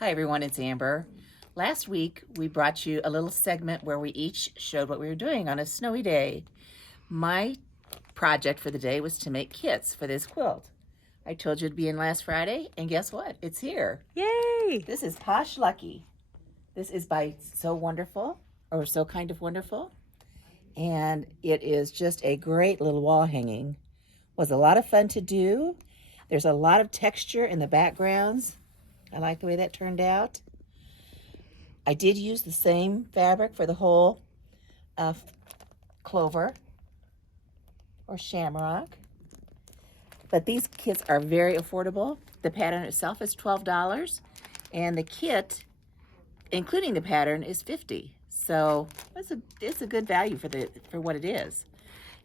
Hi everyone, it's Amber. Last week we brought you a little segment where we each showed what we were doing on a snowy day. My project for the day was to make kits for this quilt. I told you it'd be in last Friday, and guess what? It's here. Yay! This is Posh Lucky. This is by So Wonderful, or So Kind of Wonderful, and it is just a great little wall hanging. Was a lot of fun to do. There's a lot of texture in the backgrounds. I like the way that turned out. I did use the same fabric for the whole clover or shamrock, but these kits are very affordable. The pattern itself is $12, and the kit, including the pattern, is $50. So it's a good value for what it is.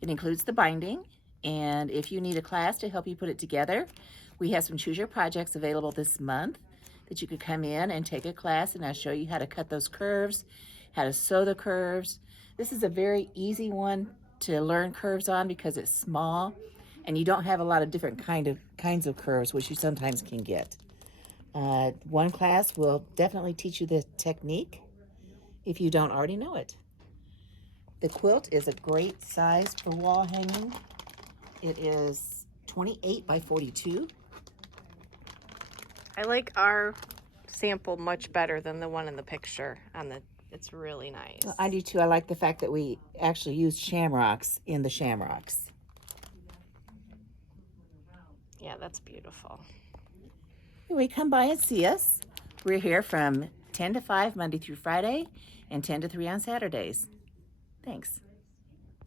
It includes the binding, and if you need a class to help you put it together, we have some Choose Your Projects available this month that you could come in and take a class, and I'll show you how to cut those curves, how to sew the curves. This is a very easy one to learn curves on because it's small and you don't have a lot of different kinds of curves, which you sometimes can get. One class will definitely teach you the technique if you don't already know it. The quilt is a great size for wall hanging. It is 28 by 42. I like our sample much better than the one in the picture. It's really nice. Well, I do too. I like the fact that we actually used shamrocks in the shamrocks. Yeah, that's beautiful. Anyway, come by and see us. We're here from 10 to 5 Monday through Friday and 10 to 3 on Saturdays. Thanks.